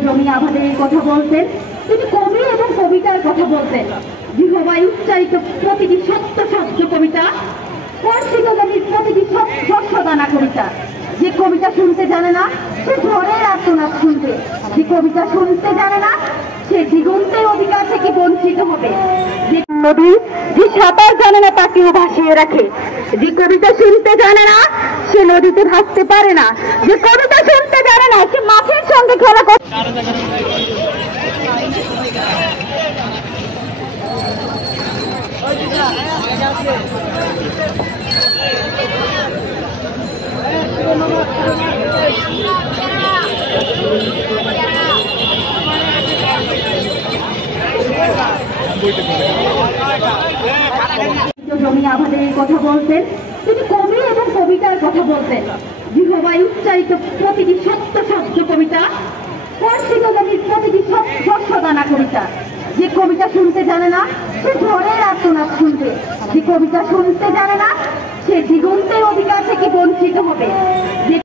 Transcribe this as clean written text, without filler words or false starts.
জমি আবাদের কথা বলতেন, তিনি কবি এবং কবিতার কথা বলতেন। জিহ্বায় উচ্চারিত প্রতিটি সত্য শব্দ কবিতা, কর্ষিত জমির প্রতিটি শস্য দানা কবিতা। যে কবিতা শুনতে জানে না সে ঝড়ের আর্তনাদ শুনবে, যে কবিতা শুনতে জানে না সে দিগন্তের অধিকার থেকে বঞ্চিত হবে। যে নদী যে সাঁতার জানে না তাকেও ভাসিয়ে রাখে, যে কবিতা শুনতে জানে না সে নদীতে ভাসতে পারে না, যে কবিতা শুনতে জানে না সে মাছের সঙ্গে খেলা করে। জমি আবাদের কথা বলতেন, তিনি কবি এবং কবিতার কথা বলতেন। জিহ্বায় উচ্চারিত প্রতিটি সত্য শব্দ কবিতা, কর্ষিত জমির প্রতিটি শস্য দানা কবিতা। যে কবিতা শুনতে জানে না সে ঝড়ের আর্তনাদ শুনবে, যে কবিতা শুনতে জানে না সে দিগন্তের অধিকার থেকে বঞ্চিত হবে।